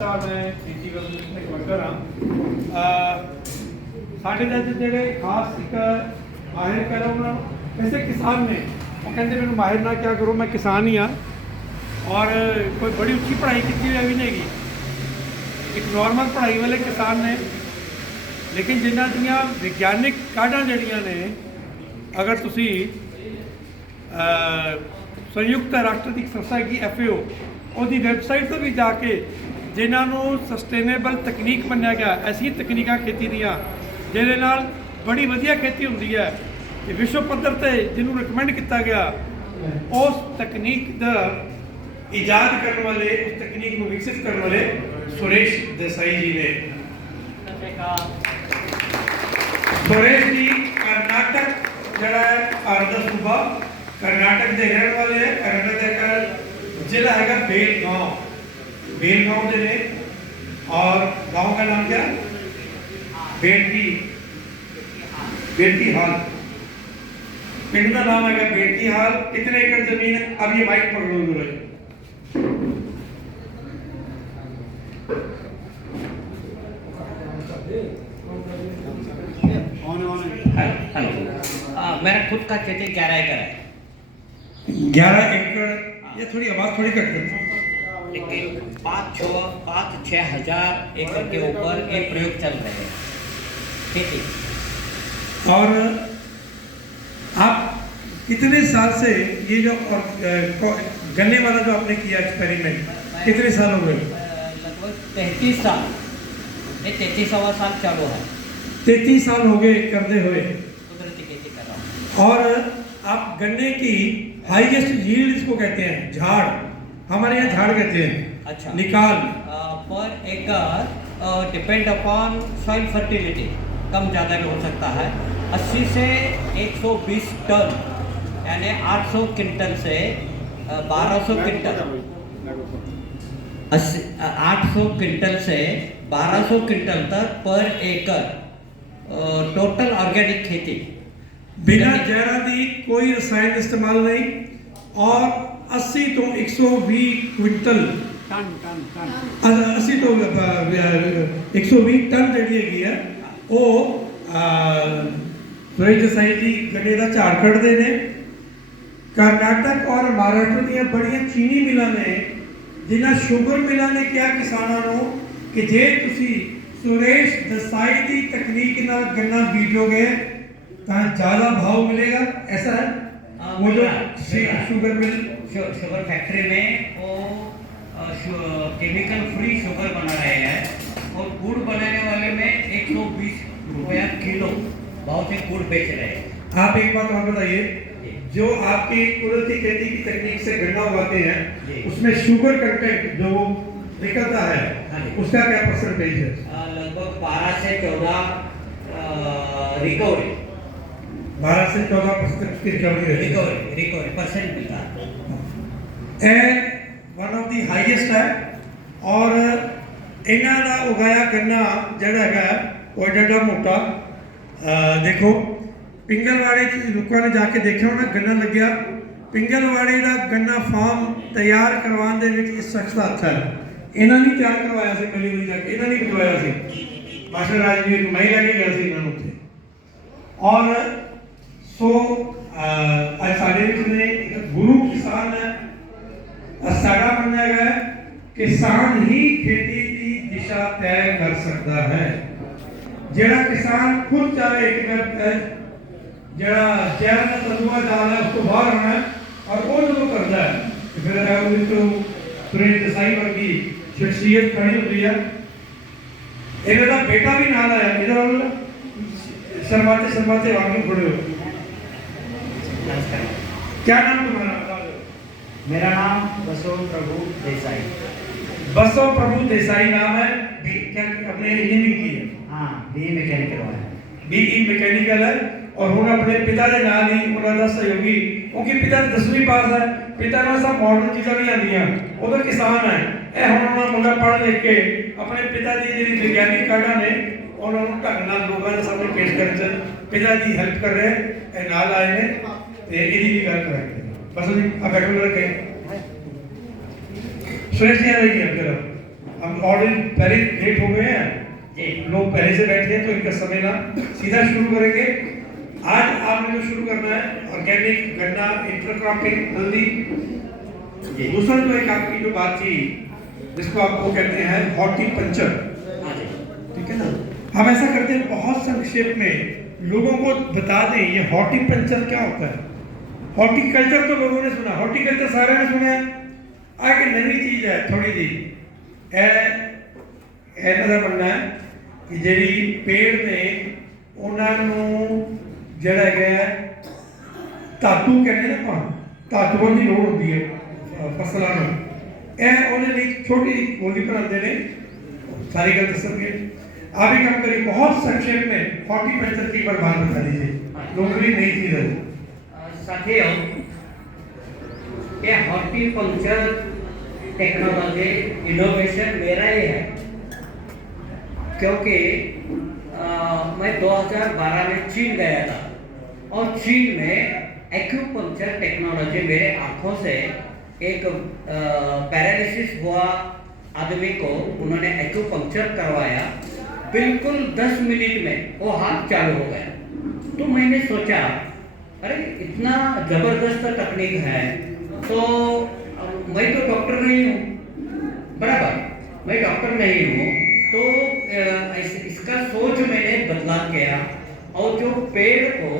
मैं सी वर्कर हाँ साढ़े जोड़े खास एक माहिर कह रहा वैसे किसान ने वो कहते मैं माहिर ना क्या करूँ, मैं किसान ही हाँ और कोई बड़ी उच्ची पढ़ाई की भी नहीं की, एक नॉर्मल पढ़ाई वाले किसान ने, लेकिन जिन्हों दियाँ विज्ञानिक काढ़ा जड़ियाँ ने अगर तुसी संयुक्त राष्ट्र की संस्था की FAO उसकी वैबसाइट पर भी जाके जिन्होंने सस्टेनेबल तकनीक मन्या गया, ऐसी तकनीक खेती दियाँ जिहदे नाल बड़ी वधिया खेती होंदी है, विश्व पद्धर ते जिन्होंने रिकमेंड किया गया उस तकनीक का ईजाद करने वाले, उस तकनीक को विकसित करने वाले सुरेश देसाई जी ने। सुरेश जी कर्नाटक जड़ा है भारत का सूबा, कर्नाटक के रहने वाले हैं। कर्नाटक का जिला है बेलगांव, बेलगांव के ने और गांव का नाम क्या? बेटी बेटी हाल, पिंड का नाम है बेटी हाल। कितने एकड़ जमीन है? अब ये माइक पकड़ लो जरा। मेरा खुद का खेती 11 एकड़ है। 11 एकड़, ये थोड़ी आवाज थोड़ी कट कर, लेकिन 5-6 हजार एकड़ के ऊपर ये प्रयोग चल रहे हैं खेती। और आप कितने साल से ये जो गन्ने वाला जो आपने किया एक्सपेरिमेंट, कितने साल हो गए? लगभग 33 साल, ये 33वां साल चालू है। 33 साल हो गए करते हुए कुदरती खेती कर रहा हूँ। और आप गन्ने की हाईएस्ट यील्ड इसको कहते हैं, झाड़, हमारे यहाँ झाड़ कहते हैं। अच्छा, निकाल पर एकड़ डिपेंड अपॉन सॉइल फर्टिलिटी कम ज़्यादा भी हो सकता है। 80 से 120 टन यानी 800 क्विंटल से 1200 क्विंटल, 800 क्विंटल से 1200 क्विंटल तक पर एकड़ टोटल ऑर्गेनिक खेती, बिना जहराती कोई रसायन इस्तेमाल नहीं, और 80 तो 120 क्विंटल टन 80 तो 120 टन जी है वो सुरेश देसाई जी गन्ने का झाड़ कढ़ते हैं। कर्नाटक और महाराष्ट्र दी बड़िया चीनी मिलों ने, जिन्हें शुगर मिलों ने क्या किसानों को कि जे तुसी सुरेश देसाई की तकनीक नाल गन्ना बीजोगे तो ज़्यादा भाव मिलेगा, ऐसा है? वो जो शुगर मिल, शुगर फैक्ट्री में वो केमिकल फ्री शुगर बना रहे हैं और गुड़ बनाने वाले में 120 रुपया किलो भाव से गुड़ बेच रहे हैं। आप एक बात और बताइए, जो आपकी कुदरती खेती की तकनीक से गन्ना उगाते हैं उसमें शुगर कंटेंट जो निकलता है उसका क्या परसेंटेज है? लगभग 12 से 14 रिकवरी, 12 से 14% की रिकवरी परसेंट मिलता है। वन ऑफ दी हाईएस्ट है। और इन्हों का उगाया गन्ना जड़ा है वो एडा मोटा, देखो पिंगलवाड़े लोगों ने जाके देखा होना गन्ना लग्या। पिंगलवाड़े का गन्ना फार्म तैयार करवाने के इस शख्स का हथ है। इन्होंने नहीं तैयार करवाया से, पहली बारी जाके इन्होंने नहीं करवाया से, मास्टर राजवीर मैं लैके गया से इन्होंने उत्थे। और सो आज साढ़े ने एक गुरु किसान है, साड़ा माना गया है किसान ही खेती की दिशा तय कर सकता है। जेड़ा किसान खुद चाहे कि मैं जरा जहर में तंदुआ डाल है उसको बाहर आना है और वो जो करता है तो फिर तो सुरेश देसाई वर्गी शख्सियत खड़ी होती है। इन्होंने बेटा भी नाल आया, इधर शर्माते शर्माते आगे खड़े हो। क्या नाम तुम्हारा? मेरा नाम बसव प्रभु देसाई। बसव प्रभु देसाई नाम है। क्या अपने इंजीनियरिंग की है? हाँ, BE मैकेनिकल वाला है। BE मैकेनिकल है और हम अपने पिता के नाल ही उन्होंने सहयोगी, क्योंकि पिता 10वीं पास है, पिता ने सब मॉडर्न चीज़ां भी आंदियां, वो तो किसान है। यह हम मुंडा पढ़ लिख के अपने पिता की जी विज्ञानिक काढ़ा ने उन्होंने ढंग नाल लोगों के सामने पेश कर पिता जी हेल्प कर रहे हैं, नाल आए ने ते इहदी भी गल करेंगे। बस जी आप बैठो रखे सुरेश जी आ रही है फिर हम ऑलरेडी पहले लेट हो गए हैं, लोग पहले से बैठे हैं, तो इनका समय ना सीधा शुरू करेंगे। आज आपने जो शुरू करना है ऑर्गेनिक गन्ना इंटरक्रॉपिंग हल्दी, दूसरा जो एक आपकी जो बात थी जिसको आपको कहते हैं हॉर्टिकल्चर, ठीक है ना। हम ऐसा करते हैं बहुत संक्षेप में लोगों को बता दें ये हॉर्टिकल्चर क्या होता है। हॉर्टिकल्चर तो लोगों ने सुना, हॉर्टिकल्चर सारे ने सुना है, आगे नवी चीज है थोड़ी जी ਇਹਦਾ ਬਣਨਾ ਹੈ ਕਿ ਜਿਹੜੀ ਪੇੜ ਨੇ ਉਹਨਾਂ ਨੂੰ ਜਿਹੜਾ ਹੈਗਾ ਧਾਤੂ ਕਹਿੰਦੇ ਨੇ ਆਪਾਂ, ਧਾਤੂਆਂ ਦੀ ਲੋੜ ਹੁੰਦੀ ਹੈ ਫਸਲਾਂ ਨੂੰ, ਇਹ ਉਹਦੇ ਲਈ ਛੋਟੀ ਗੋਲੀ ਬਣਾਉਂਦੇ ਨੇ, सारी गल दसेंगे। आप ही काम करिए बहुत संक्षेप में हॉर्टिकल्चर की बार बात बता दीजिए, नौकरी नहीं थी रही साथियों। ये हॉर्टिकल्चर टेक्नोलॉजी इनोवेशन मेरा ही है, क्योंकि मैं 2012 में चीन गया था और चीन में एक्यूपंक्चर टेक्नोलॉजी मेरे आंखों से एक पैरालिसिस हुआ आदमी को उन्होंने एक्यूपंक्चर करवाया, बिल्कुल 10 मिनट में वो हाथ चालू हो गया। तो मैंने सोचा अरे इतना जबरदस्त तकनीक है, तो मैं तो डॉक्टर नहीं हूँ, बराबर मैं डॉक्टर नहीं हूँ, तो इसका सोच मैंने बदला किया और जो पेड़ को,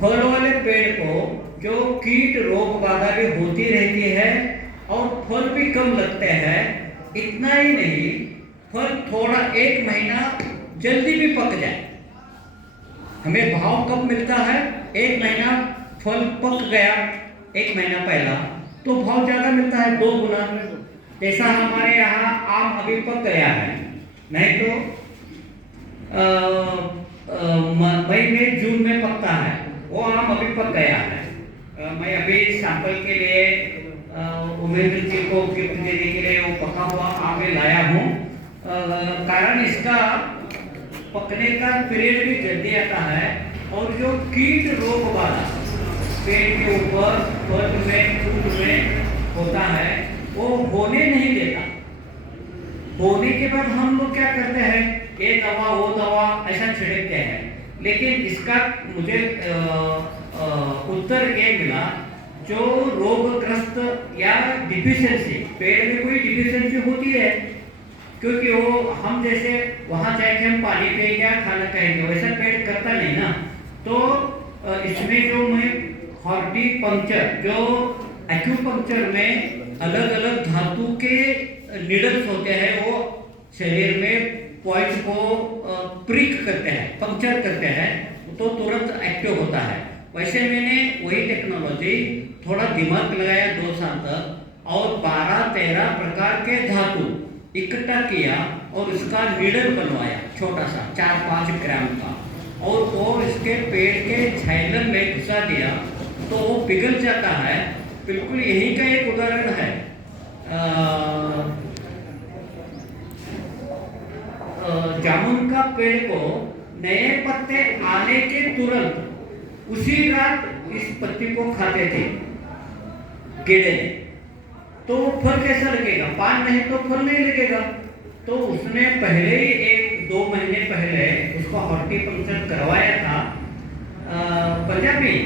फल वाले पेड़ को जो कीट रोग बाधा भी होती रहती है और फल भी कम लगते हैं, इतना ही नहीं फल थोड़ा 1 महीना जल्दी भी पक जाए। हमें भाव कब मिलता है, 1 महीना फल पक गया 1 महीना पहला तो भाव ज्यादा मिलता है 2 गुना। जैसा हमारे यहाँ आम अभी पक गया है, नहीं तो मई में जून में पकता है, वो आम अभी पक गया है। मैं अभी सैंपल के लिए उमेंद्र जी को गिफ्ट देने के लिए वो पका हुआ आम लाया हूँ, कारण इसका पकने का पीरियड भी जल्दी आता है और जो कीट रोग वाला पेड़ के ऊपर फल में फूल में होता है वो होने नहीं देता। होने के बाद हम लोग क्या करते हैं, ये दवा वो दवा ऐसा छिड़कते हैं, लेकिन इसका मुझे उत्तर ये मिला जो रोगग्रस्त या डिफिशियंसी, पेड़ में कोई डिफिशियंसी होती है, क्योंकि वो हम जैसे वहां जाके हम पानी पिएंगे या खाना खाएंगे वैसा पेड़ करता नहीं ना। तो इसमें जो मैं हॉर्टिकल्चर जो एक्यूपंक्चर में अलग अलग धातु के नीडल्स होते हैं, वो शरीर में पॉइंट को प्रिक करते हैं, पंक्चर करते हैं, तो तुरंत एक्टिव होता है। वैसे मैंने वही टेक्नोलॉजी थोड़ा दिमाग लगाया 2 साल तक और 12-13 प्रकार के धातु इकट्ठा किया और उसका नीडल बनवाया छोटा सा 4-5 ग्राम का, और वो इसके पेड़ के छैलन में घुसा दिया तो वो पिघल जाता है। बिल्कुल यही का एक उदाहरण है। जामुन का पेड़ को नए पत्ते आने के तुरंत उसी रात इस पत्ती को खाते थे कीड़े, तो फल कैसा लगेगा, पान नहीं तो फल नहीं लगेगा। तो उसने पहले ही 1-2 महीने पहले उसको हॉर्टिकल्चर करवाया था पंजाब में,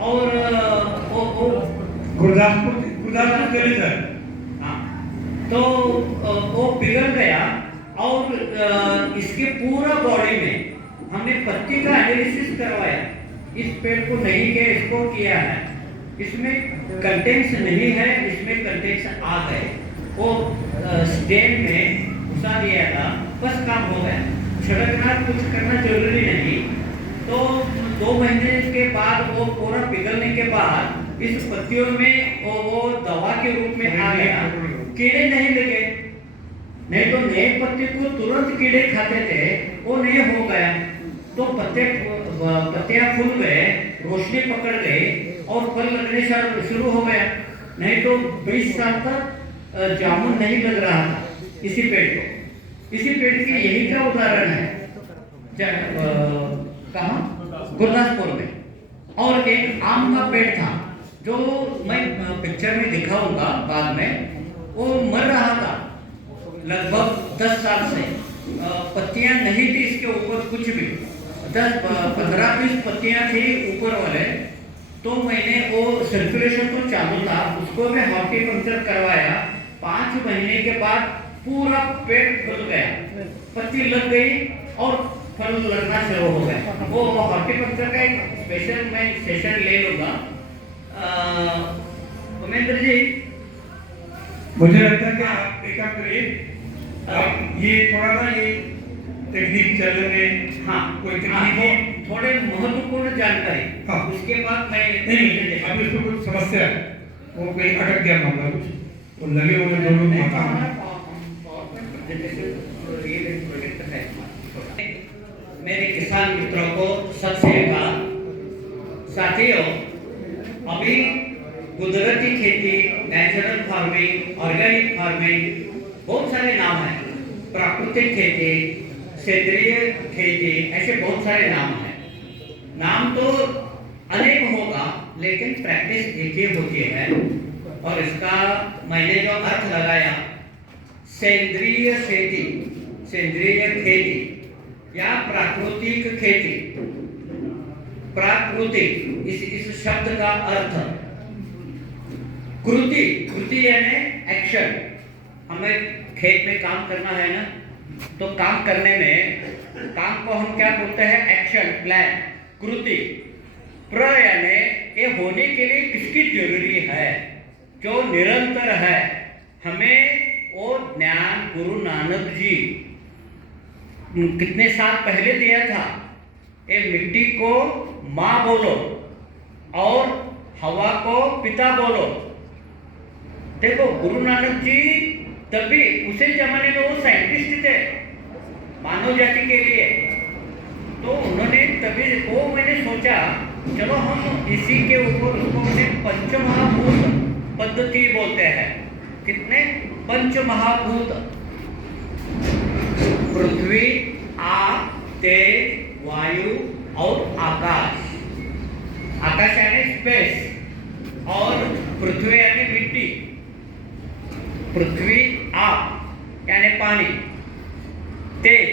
और वो गुरदासपुर गली था। हाँ, तो वो बिगड़ गया और इसके पूरा बॉडी में हमने पत्ती का एनालिसिस करवाया, इस पेड़ को नहीं किया, इसको किया है, इसमें कंटेंट्स नहीं है, इसमें कंटेंट्स आ गए, वो स्टेम में घुसा दिया था, बस काम हो गया, छिड़कना कुछ करना जरूरी नहीं। तो 2 महीने के बाद वो पूरा पिघलने के बाद इस पत्तियों में वो दवा के रूप में आ गया, कीड़े नहीं लगे, नहीं तो नए पत्ते को तुरंत कीड़े खाते थे, वो नहीं हो गया। तो पत्तियां फूल गए, रोशनी पकड़ गई और फल लगने शुरू हो गया, नहीं तो 20 साल तक जामुन नहीं लग रहा था इसी पेड़ को। इसी पेड़ की यही का उदाहरण है कहाँ, गुरदासपुर में। और एक आम का पेड़ था जो मैं पिक्चर में दिखाऊंगा बाद में, वो मर रहा था लगभग 10 साल से पत्तियां नहीं थी इसके ऊपर कुछ भी, 10-15-20 पत्तियां थी ऊपर वाले। तो मैंने वो सर्कुलेशन तो चालू था, उसको मैं हॉर्टिकल्चर करवाया। 5 महीने के बाद पूरा पेड़ खुल गया, पत्ती लग गई और फल लगना शुरू हो गया। वो हॉर्टिकल्चर का एक स्पेशल मैं सेशन ले लूँगा। उमेंद्र जी, मुझे लगता है कि आप एक काम करिए, ये थोड़ा ना ये टेक्निक चलने, हाँ कोई हाँ, तकनीकी थोड़े महत्वपूर्ण जानकारी, हाँ। उसके बाद मैं नहीं, अभी उसको कुछ समस्या है, वो कहीं अटक गया मामला कुछ, तो लगे हुए दोनों माता मेरे किसान मित्रों को सत श्री अकाल। साथियों, अभी कुदरती खेती, नेचुरल फार्मिंग, ऑर्गेनिक फार्मिंग, बहुत सारे नाम हैं। प्राकृतिक खेती, क्षेत्रीय खेती, ऐसे बहुत सारे नाम हैं। नाम तो अनेक होगा, लेकिन प्रैक्टिस एक ही होती है। और इसका मैंने जो अर्थ लगाया, सेंद्रीय खेती, सेंद्रीय खेती या प्राकृतिक खेती। प्राकृतिक इस शब्द का अर्थ कृति, कृति यानी एक्शन। हमें खेत में काम करना है ना, तो काम करने में काम को हम क्या बोलते हैं? Action, plan. कृति, प्र यानी ये होने के लिए किसकी जरूरी है, जो निरंतर है। हमें वो ज्ञान गुरु नानक जी कितने साल पहले दिया था। ये मिट्टी को माँ बोलो और हवा को पिता बोलो। देखो, गुरु नानक जी तभी उसे जमाने में वो साइंटिस्ट थे मानव जाति के लिए। तो उन्होंने तभी वो मैंने सोचा, चलो हम इसी के ऊपर उसको उन्हें पंचमहाभूत पद्धति बोलते हैं। कितने? पंचमहाभूत, पृथ्वी, आप, तेज, वायु और आकाश। आकाश यानी स्पेस और पृथ्वी यानी मिट्टी। पृथ्वी, आप यानी पानी, तेज,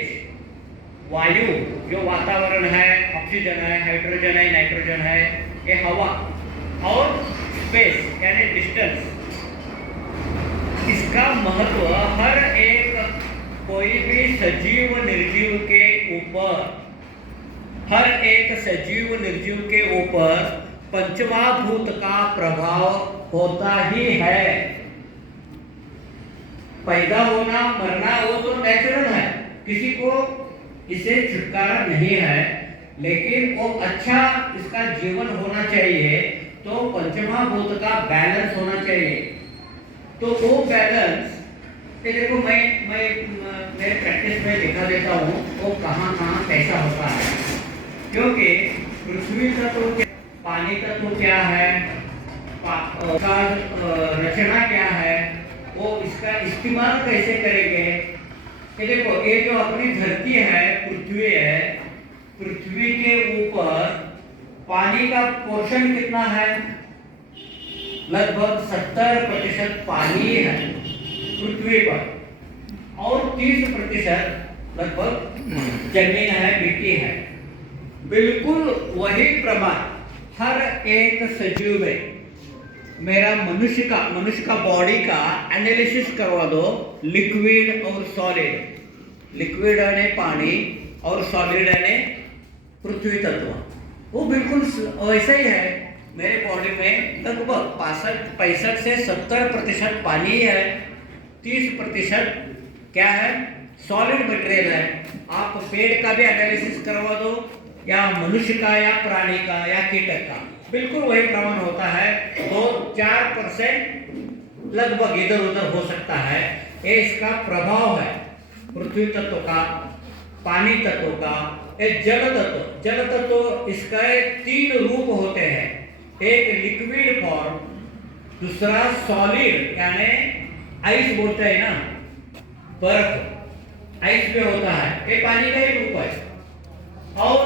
वायु जो वातावरण है, ऑक्सीजन है, हाइड्रोजन है, नाइट्रोजन है, ये हवा, और स्पेस यानी डिस्टेंस। इसका महत्व हर एक कोई भी सजीव निर्जीव के ऊपर, हर एक सजीव निर्जीव के ऊपर पंचमहाभूत का प्रभाव होता ही है। पैदा होना, मरना वो तो नेचुरल है, किसी को इसे छुटकारा नहीं है। लेकिन वो अच्छा इसका जीवन होना चाहिए, तो पंचमहाभूत का बैलेंस होना चाहिए। तो वो बैलेंस देखो, मैं मेरे प्रैक्टिस में दिखा देता हूँ वो कहाँ कैसा होता है। क्योंकि पृथ्वी का तो क्या, पानी का तो क्या है, का रचना क्या है, वो इसका इस्तेमाल कैसे करेंगे। ये देखो, ये जो अपनी धरती है, पृथ्वी है, पृथ्वी के ऊपर पानी का पोर्शन कितना है? लगभग 70% पानी है पृथ्वी पर, और 30% लगभग जमीन है, मिट्टी है। बिल्कुल वही प्रमाण हर एक सजीव में। मेरा मनुष्य का बॉडी का एनालिसिस करवा दो, लिक्विड और सॉलिड। लिक्विड यानी पानी और सॉलिड यानी पृथ्वी तत्व, वो बिल्कुल वैसा ही है। मेरे बॉडी में लगभग 65 से 70% पानी है, 30% क्या है? सॉलिड मटेरियल है। आप पेड़ का भी एनालिसिस करवा दो, या मनुष्य का, या प्राणी का, या कीटक का, बिल्कुल वही प्रमाण होता है। 2-4% लगभग इधर उधर हो सकता है। ये इसका प्रभाव है पृथ्वी तत्व का, पानी तत्व का, एक जल तत्व। जल तत्व इसका 3 रूप होते हैं, एक लिक्विड फॉर्म, दूसरा सॉलिड यानी आइस बोलते हैं ना, बर्फ आइस में होता है, ये पानी का ही रूप है। और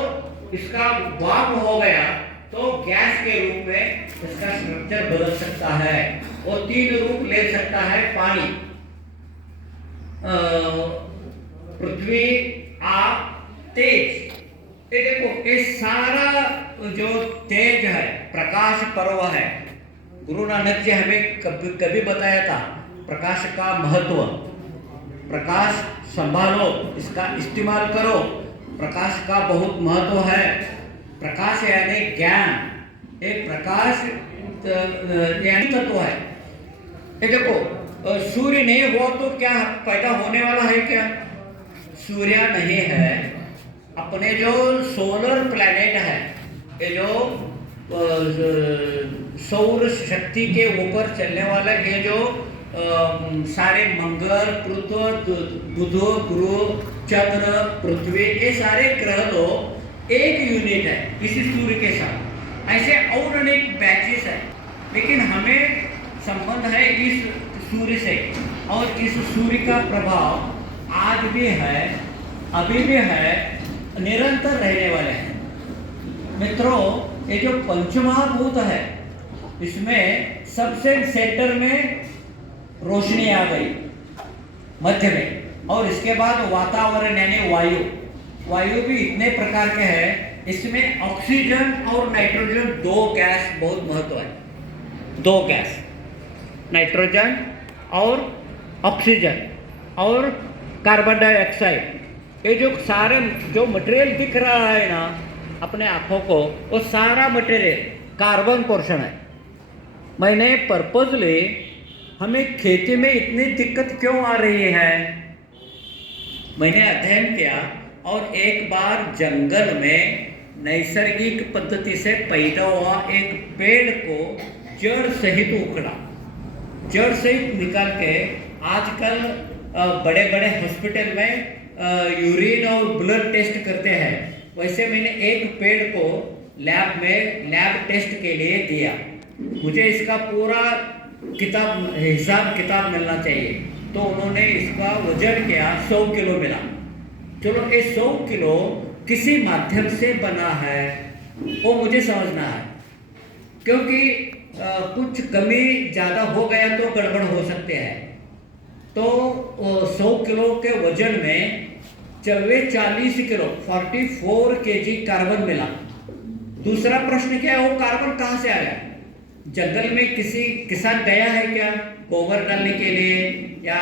इसका वाष्प हो गया तो गैस के रूप में इसका स्ट्रक्चर बदल सकता है। वो 3 रूप ले सकता है पानी। पृथ्वी, आप, तेज। ये देखो, ये सारा जो तेज है, प्रकाश पर्व है। गुरु नानक जी हमें कभी कभी बताया था प्रकाश का महत्व। प्रकाश संभालो, इसका इस्तेमाल करो। प्रकाश का बहुत महत्व है। प्रकाश यानी ज्ञान। एक प्रकाश यानी तत्व है। ये देखो, सूर्य नहीं हुआ तो क्या पैदा होने वाला है क्या? सूर्य नहीं है, अपने जो सोलर प्लैनेट है, ये जो सौर शक्ति के ऊपर चलने वाला ये जो सारे मंगल, पृथ्वी, बुध, गुरु, चंद्र, पृथ्वी, ये सारे ग्रह तो एक यूनिट है इसी सूर्य के साथ। ऐसे और अनेक बैचेस है, लेकिन हमें संबंध है इस सूर्य से। और इस सूर्य का प्रभाव आज भी है, अभी भी है, निरंतर रहने वाले हैं। मित्रों, ये जो पंचमहाभूत है, इसमें सबसे सेंटर में रोशनी आ गई, मध्य में, और इसके बाद वातावरण यानी वायु। वायु भी इतने प्रकार के हैं, इसमें ऑक्सीजन और नाइट्रोजन दो गैस बहुत महत्व है। दो गैस, नाइट्रोजन और ऑक्सीजन और कार्बन डाइऑक्साइड। ये जो सारे जो मटेरियल दिख रहा है ना अपने आँखों को, वो सारा मटेरियल कार्बन पोर्शन है। मैंने पर्पजली, हमें खेती में इतनी दिक्कत क्यों आ रही है, मैंने अध्ययन किया और एक बार जंगल में नैसर्गिक पद्धति से पैदा हुआ एक पेड़ को जड़ सहित उखड़ा, जड़ सहित निकाल के आजकल बड़े बड़े हॉस्पिटल में यूरिन और ब्लड टेस्ट करते हैं। वैसे मैंने एक पेड़ को लैब में लैब टेस्ट के लिए दिया। मुझे इसका पूरा हिसाब किताब मिलना चाहिए, तो उन्होंने इसका वजन किया, 100 किलो मिला। चलो, ये 100 किलो किसी माध्यम से बना है वो मुझे समझना है, क्योंकि कुछ कमी ज़्यादा हो गया तो गड़बड़ हो सकते हैं। तो 100 किलो के वजन में 40 किलो 44 kg कार्बन मिला। दूसरा प्रश्न क्या है, वो कार्बन कहाँ से आया? जंगल में किसी किसान गया है क्या गोबर डालने के लिए या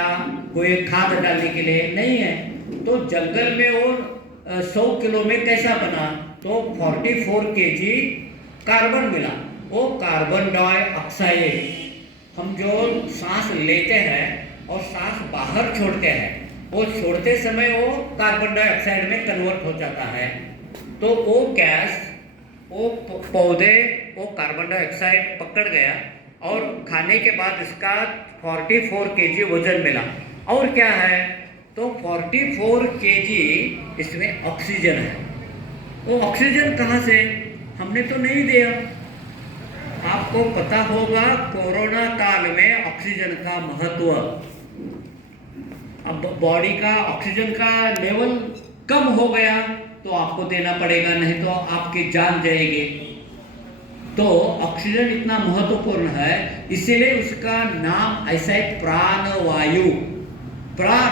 कोई खाद डालने के लिए? नहीं है। तो जंगल में वो 100 किलो में कैसा बना? तो 44 kg कार्बन मिला। वो कार्बन डाइऑक्साइड हम जो सांस लेते हैं और सांस बाहर छोड़ते हैं, वो छोड़ते समय वो कार्बन डाइऑक्साइड में कन्वर्ट हो जाता है। तो वो गैस, वो पौधे वो कार्बन डाइऑक्साइड पकड़ गया और खाने के बाद इसका 44 kg वजन मिला। और क्या है? तो 44 kg इसमें ऑक्सीजन है। वो ऑक्सीजन कहाँ से? हमने तो नहीं दिया। आपको पता होगा कोरोना काल में ऑक्सीजन का महत्व। अब बॉडी का ऑक्सीजन का लेवल कम हो गया तो आपको देना पड़ेगा, नहीं तो आपकी जान जाएगी। तो ऑक्सीजन इतना महत्वपूर्ण है, इसीलिए उसका नाम ऐसा है प्राणवायु। प्राण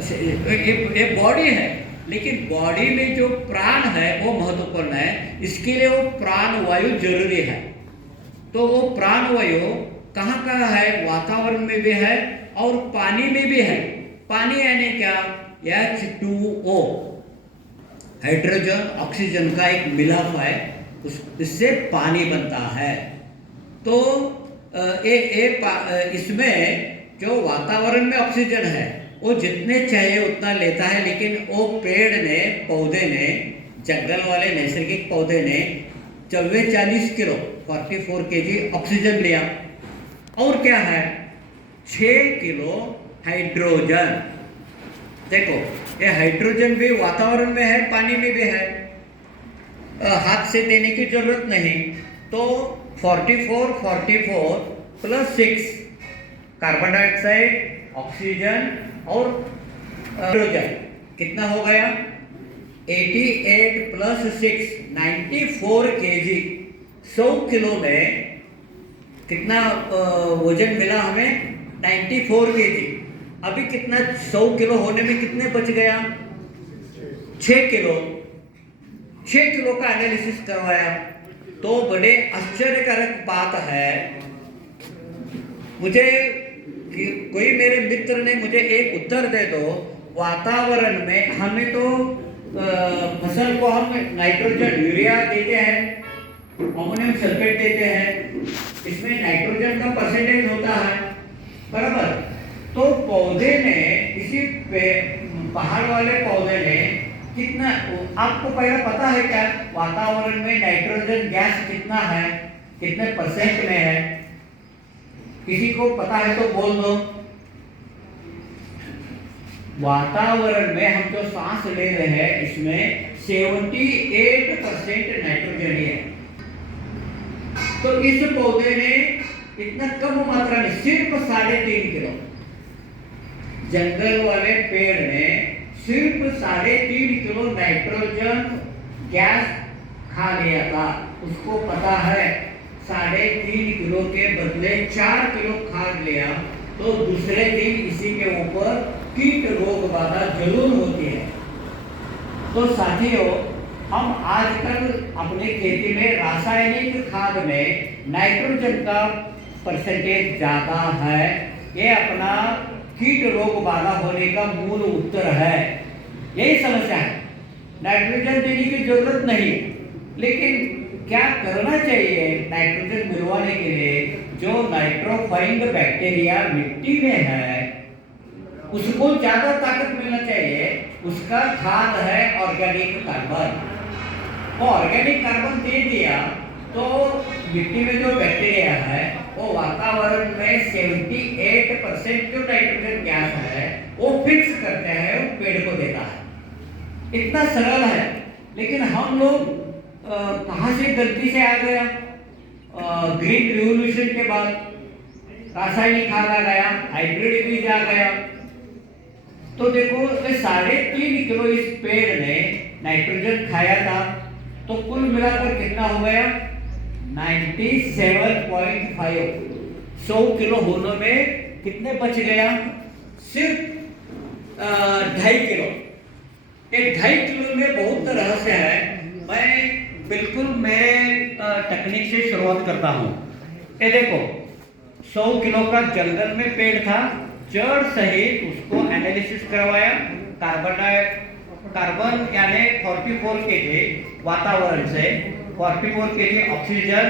ये बॉडी है, लेकिन बॉडी में जो प्राण है वो महत्वपूर्ण है, इसके लिए वो प्राणवायु जरूरी है। तो वो प्राणवायु कहाँ कहाँ है? वातावरण में भी है और पानी में भी है। पानी यानी क्या? H2O, हाइड्रोजन ऑक्सीजन का एक मिलाप है, इससे पानी बनता है। तो इसमें जो वातावरण में ऑक्सीजन है वो जितने चाहिए उतना लेता है, लेकिन वो पेड़ ने, पौधे ने, जंगल वाले नैसर्गिक पौधे ने 44 किलो 44 kg ऑक्सीजन लिया। और क्या है? 6 किलो हाइड्रोजन। देखो, ये हाइड्रोजन भी वातावरण में है, पानी में भी है, हाथ से देने की जरूरत नहीं। तो 44 प्लस 6 कार्बन डाइऑक्साइड, ऑक्सीजन और हाइड्रोजन कितना हो गया? 88 प्लस 6 94 kg। 100 किलो में कितना वजन मिला हमें? 94 kg। अभी कितना 100 किलो होने में कितने बच गया? 6 किलो। 6 किलो का एनालिसिस करवाया तो बड़े आश्चर्यकारक बात है। मुझे कोई मेरे मित्र ने मुझे एक उत्तर दे दो, वातावरण में हमें तो फसल को हम नाइट्रोजन यूरिया देते हैं, अमोनियम सल्फेट देते हैं, इसमें नाइट्रोजन का परसेंटेज होता है, बराबर। तो पौधे ने इसी पहाड़ वाले पौधे ने कितना, आपको पहले पता है क्या वातावरण में नाइट्रोजन गैस कितना है, कितने परसेंट में है? किसी को पता है तो बोल दो। वातावरण में हम जो सांस ले रहे हैं इसमें 78% नाइट्रोजन है। तो इस पौधे ने इतना कम मात्रा में सिर्फ 3.5 किलो, जंगल वाले पेड़ ने सिर्फ 3.5 किलो नाइट्रोजन गैस खा लिया था। उसको पता है 3.5 किलो के बदले 4 किलो खाद लिया तो दूसरे दिन इसी के ऊपर कीट रोग बाधा जरूर होती है। तो साथियों, हम आजकल अपनी खेती में रासायनिक खाद में नाइट्रोजन का परसेंटेज ज्यादा है। ये अपना कीट रोग बाधा होने का मूल उत्तर है। यही समस्या है, नाइट्रोजन देने की जरूरत नहीं, लेकिन क्या करना चाहिए नाइट्रोजन मिलवाने के लिए? जो नाइट्रोफाइंग बैक्टीरिया मिट्टी में है उसको ज्यादा ताकत मिलना चाहिए। उसका खाद है ऑर्गेनिक कार्बन। वो ऑर्गेनिक कार्बन दे दिया तो मिट्टी में जो बैक्टीरिया है वो वातावरण में 78% जो नाइट्रोजन गैस है वो फिक्स करते हैं, वो पेड़ को देता है। इतना सरल है, लेकिन हम लोग कहां से गलती से आ गया? ग्रीन रिवॉल्यूशन के बाद रासायनिक खाद आ गया, हाइब्रिड बीज आ गया। तो देखो 3.5 किलो इस पेड़ ने नाइट्रोजन खाया था, तो कुल मिलाकर कितना हो गया? 97.5। 100 किलो होने में कितने बच गया? सिर्फ 2.5 किलो। ये 2.5 किलो में बहुत रहस्य है। मैं टेक्निक से शुरुआत करता हूँ। ये देखो 100 किलो का जंगल में पेड़ था, जड़ सहित उसको एनालिसिस करवाया। कार्बन यानी 44 केजी वातावरण से, 44 केजी ऑक्सीजन,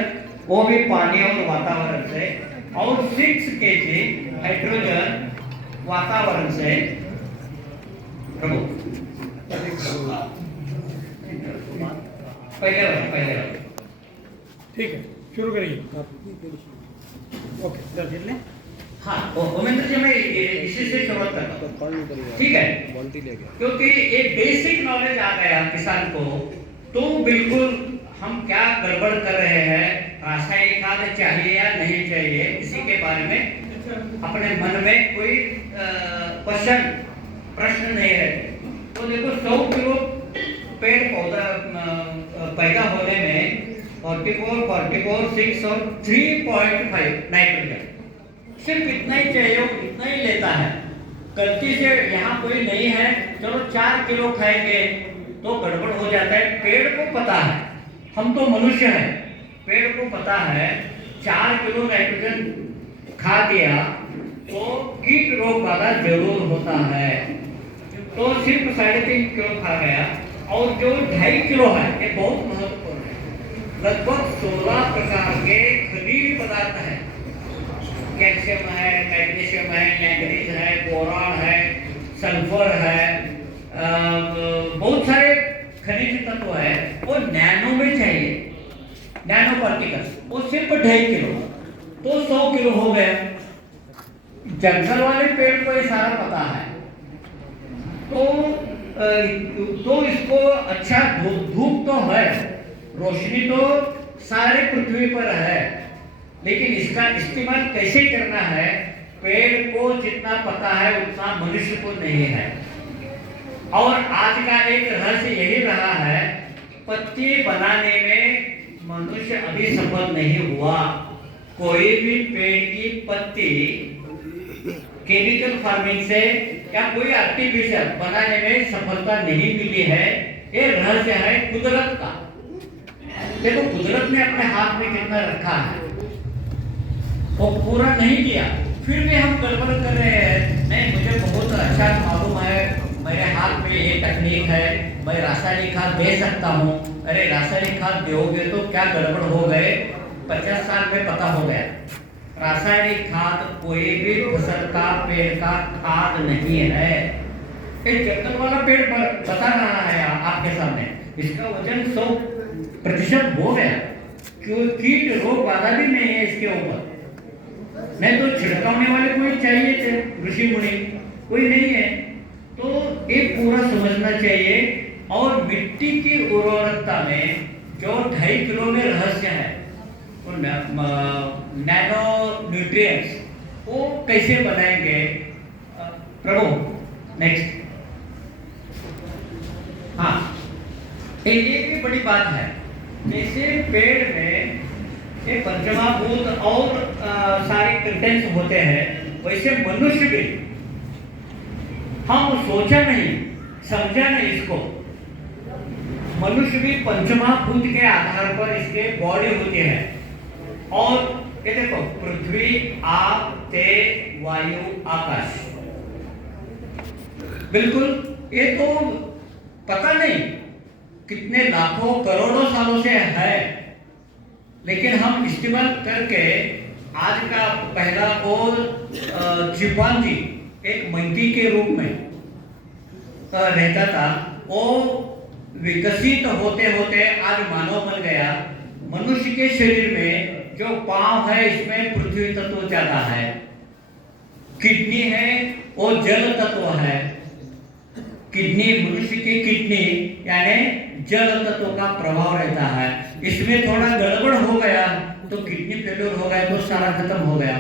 वो भी पानी और वातावरण से, और 6 केजी हाइड्रोजन वातावरण से। पहले ठीक है, शुरू करिए। ओके, कर ले। हाँ, ओमेंद्र जी, मैं इसी से शुरुआत करता हूँ, ठीक है? क्योंकि एक बेसिक नॉलेज आ गया किसान को, तो बिल्कुल हम क्या गड़बड़ कर रहे हैं, रासायनिक खाद चाहिए या नहीं चाहिए, इसी के बारे में अपने मन में कोई प्रश्न नहीं है। तो देखो 100 किलो पेड़ पौधा पैदा होने में 44, 6 और 3.5 नाइट्रोजन, सिर्फ इतना ही चाहिए, इतना ही लेता है। गलती से यहाँ कोई नहीं है, चलो 4 किलो खाएंगे तो गड़बड़ हो जाता है। पेड़ को पता है, हम तो मनुष्य हैं, पेड़ को पता है 4 किलो नाइट्रोजन खा दिया तो कीट रोग बाधा जरूर होता है। तो सिर्फ 3.5 किलो खा गया। और जो 2.5 किलो है, ये बहुत महत्वपूर्ण है। लगभग 16 प्रकार के खनिज पदार्थ हैं। कैल्शियम है, मैग्नीशियम है, मैंगनीज है, बोरान है, सल्फर है, बहुत सारे खनिज तत्व है। वो नैनो में चाहिए, नैनो पार्टिकल्स। वो सिर्फ 2.5 किलो, तो 100 किलो हो गया। जंगल वाले पेड़ को ये सारा पता है, तो इसको अच्छा धूप तो है, रोशनी तो सारे पृथ्वी पर है, लेकिन इसका इस्तेमाल कैसे करना है, पेड़ को जितना पता है उतना मनुष्य को नहीं है। और आज का एक रहस्य यही रहा है, पत्ती बनाने में मनुष्य अभी सफल नहीं हुआ। कोई भी पेड़ की पत्ती केमिकल फार्मिंग से या कोई आर्टिफिशियल बनाने में सफलता नहीं मिली है। ये रहस्य है कुदरत का। देखो कुदरत ने अपने हाथ में कितना रखा है, वो पूरा नहीं किया, फिर भी हम गड़बड़ कर रहे हैं। नहीं, मुझे बहुत अच्छा मालूम है, मेरे हाथ में ये तकनीक है, मैं रासायनिक खाद दे सकता हूँ। अरे रासायनिक खाद दोगे तो क्या गड़बड़ हो गए, 50 साल में पता हो गया। रासायनिक खाद कोई भी फसल का पेड़ का खाद नहीं है। एक जंगल वाला पेड़ बता रहा है आपके सामने, इसका वजन 100% हो गया, क्यों कीट रोग बाधा भी नहीं है इसके ऊपर। नहीं तो छिड़काने वाले कोई चाहिए थे, ऋषि मुनि कोई नहीं है। तो ये पूरा समझना चाहिए। और मिट्टी की उर्वरकता में जो 2.5 किलो में रहस्य है, तो नैनो न्यूट्रिएंट्स वो कैसे बनाएंगे प्रभु? नेक्स्ट। हाँ, ये भी बड़ी बात है। जैसे पेड़ में ये पंचमहाभूत और सारे कंटेंट्स होते हैं, वैसे मनुष्य भी, हम सोचा नहीं, समझा नहीं इसको। मनुष्य भी पंचमहाभूत के आधार पर इसके बॉडी होती है। और ये देखो, पृथ्वी, आप, तेज, वायु, आकाश, बिल्कुल ये तो पता नहीं कितने लाखों करोड़ों सालों से है, लेकिन हम इस्तेमाल करके आज का पहला वो चिंपांजी एक मंकी के रूप में रहता था, वो विकसित होते होते आज मानव बन गया। मनुष्य के शरीर में जो पांव है इसमें पृथ्वी तत्व ज्यादा है, किडनी है वो जल तत्व है। किडनी, मनुष्य की किडनी यानी जल तत्व का प्रभाव रहता है। इसमें थोड़ा गड़बड़ हो गया तो किडनी फेल्योर हो गया तो सारा खत्म हो गया।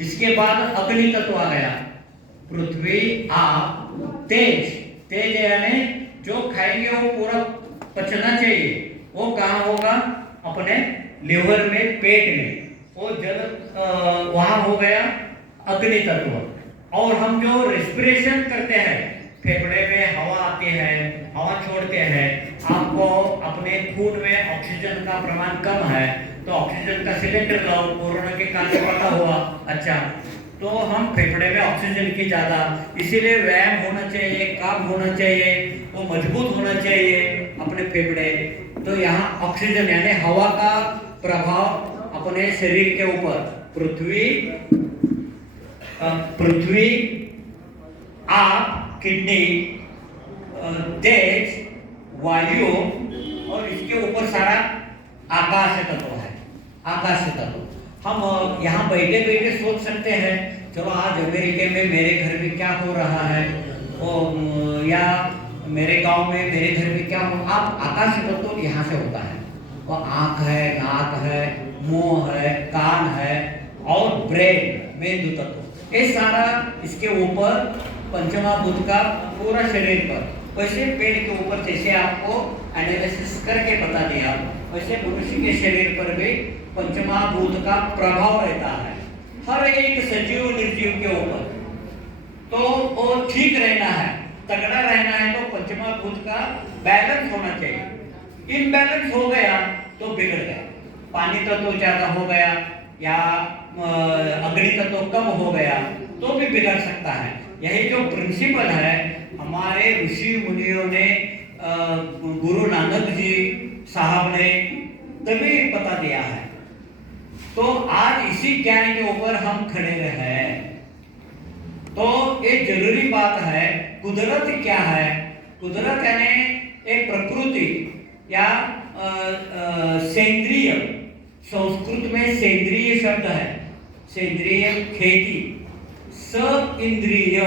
इसके बाद अग्नि तत्व आ गया, पृथ्वी, आप, तेज। तेज यानी जो खाएंगे वो पूरा पचना चाहिए, वो कहाँ होगा? अपने लिवर में, पेट में, वो जल वहां हो गया अग्नि तत्व। और हम जो रेस्पिरेशन करते हैं, फेफड़े में हवा आती है, हवा छोड़ते हैं, आपको अपने खून में ऑक्सीजन का प्रमाण कम है तो ऑक्सीजन का सिलेंडर लाओ, कोरोना के काल में पता हुआ। अच्छा, तो हम फेफड़े में ऑक्सीजन की ज्यादा, इसीलिए व्यायाम होना चाहिए, काम होना चाहिए, वो मजबूत होना चाहिए अपने फेफड़े। तो यहाँ ऑक्सीजन यानी हवा का प्रभाव अपने शरीर के ऊपर, पृथ्वी, आप, किडनी, तेज, वायु और इसके ऊपर सारा आकाश तत्व है। आकाश तत्व हम यहाँ बैठे बैठे सोच सकते हैं, चलो आज अमेरिका में मेरे घर में क्या हो रहा है, या मेरे गांव में मेरे घर में क्या हो। आप आकाश तत्व यहाँ से होता है, वो आँख है, नाक है, मुंह है, कान है और ब्रेन, मेंदु तत्व, ये सारा इसके ऊपर पंचमहाभूत का पूरा शरीर पर। वैसे पेड़ के ऊपर जैसे आपको एनालिसिस करके बता दिया, वैसे मनुष्य के शरीर पर भी पंचमहाभूत का प्रभाव रहता है हर एक सजीव निर्जीव के ऊपर। तो वो ठीक रहना है, तगड़ा रहना है तो पंचमहाभूत का बैलेंस होना चाहिए। इनबैलेंस हो गया तो बिगड़ गया, पानी तत्व ज्यादा हो गया या अग्नि तत्व कम हो गया तो भी बिगड़ सकता है। यही जो प्रिंसिपल है हमारे ऋषि मुनियों ने, गुरु नानक जी साहब ने तभी बता दिया है। तो आज इसी ज्ञान के ऊपर हम खड़े रहे। तो ये जरूरी बात है। कुदरत क्या है? कुदरत यानी एक प्रकृति या सेंद्रिय, संस्कृत में सेंद्रिय शब्द है, सेंद्रिय खेती, स इंद्रिय,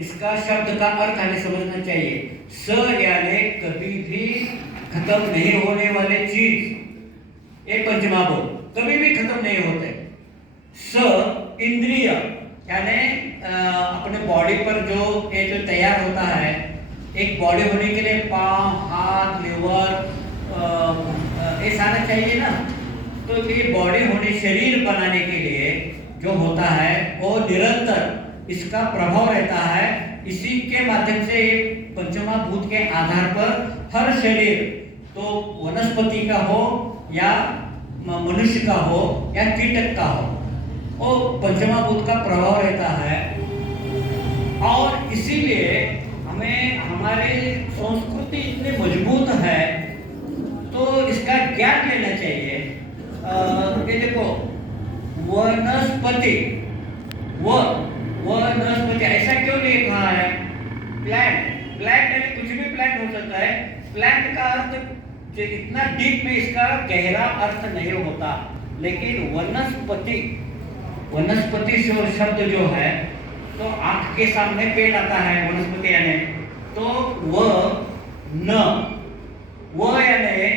इसका शब्द का अर्थ हमें समझना चाहिए। स यानी कभी भी खत्म नहीं होने वाले चीज, ये पंचमहाभूत कभी भी खत्म नहीं होते। स इंद्रिय यानी अपने बॉडी पर जो ये जो तैयार होता है, एक बॉडी होने के लिए पाँव, हाथ, लिवर, ये सारा चाहिए ना। तो ये बॉडी होने, शरीर बनाने के लिए जो होता है वो निरंतर इसका प्रभाव रहता है। इसी के माध्यम से पंचमा भूत के आधार पर हर शरीर, तो वनस्पति का हो या मनुष्य का हो या कीटक का हो, वो पंचमा भूत का प्रभाव रहता है। और इसीलिए हमें, हमारी संस्कृति इतनी मजबूत है तो इसका ज्ञान लेना चाहिए। ये देखो, वनस्पति, वनस्पति ऐसा क्यों लिखा है? प्लांट, प्लांट यानी कुछ भी प्लांट हो सकता है। प्लांट का अर्थ इतना डीप में इसका गहरा अर्थ नहीं होता, लेकिन वनस्पति, वनस्पति शब्द जो है, तो आंख के सामने पेड़ आता है वनस्पति यानी, तो वो यानी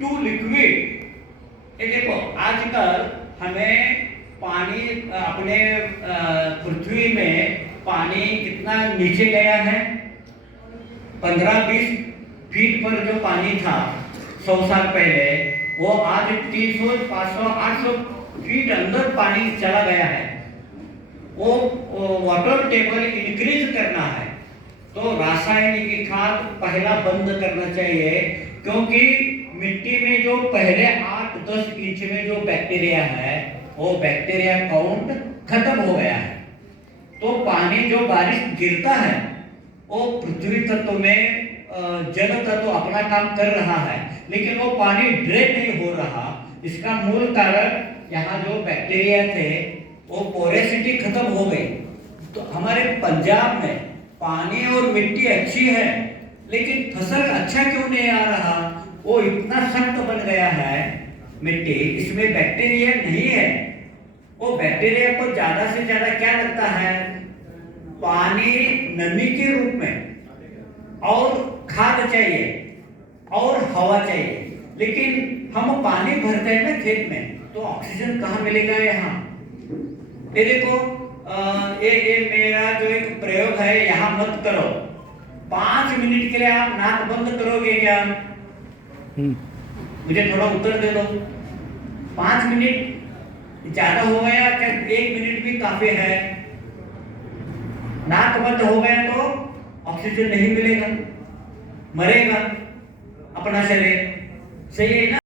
टू लिक्विड। ये देखो, आजकल हमें पानी, अपने पृथ्वी में पानी कितना नीचे गया है। 15-20 फीट पर जो पानी था 100 साल पहले, वो आज 300, 500, 800 फीट अंदर पानी चला गया है। वो वाटर टेबल इंक्रीज करना है तो रासायनिक खाद पहला बंद करना चाहिए, क्योंकि मिट्टी में जो पहले 8-10 इंच में जो बैक्टीरिया है, वो बैक्टीरिया काउंट खत्म हो गया है। तो पानी जो बारिश गिरता है वो पृथ्वी तत्व में जल तत्व अपना काम कर रहा है, लेकिन वो पानी ड्रेन नहीं हो रहा। इसका मूल कारण यहाँ जो बैक्टीरिया थे वो पोरेसिटी खत्म हो गई। तो हमारे पंजाब में पानी और मिट्टी अच्छी है, लेकिन फसल अच्छा क्यों नहीं आ रहा? वो इतना सख्त बन गया है मिट्टी, इसमें बैक्टीरिया नहीं है। वो बैक्टीरिया को ज्यादा से ज्यादा क्या लगता है? पानी नमी के रूप में, और खाद चाहिए और हवा चाहिए। लेकिन हम पानी भरते हैं ना खेत में, तो ऑक्सीजन कहाँ मिलेगा? यहाँ ये देखो, ये मेरा जो एक प्रयोग है, यहाँ मत करो। 5 मिनट के लिए आप नाक बंद करोगे क्या? मुझे थोड़ा उत्तर दे दो। 5 मिनट ज्यादा हो गया क्या? 1 मिनट भी काफी है। नाक बंद हो गया तो ऑक्सीजन नहीं मिलेगा, मरेगा अपना शरीर। सही है ना?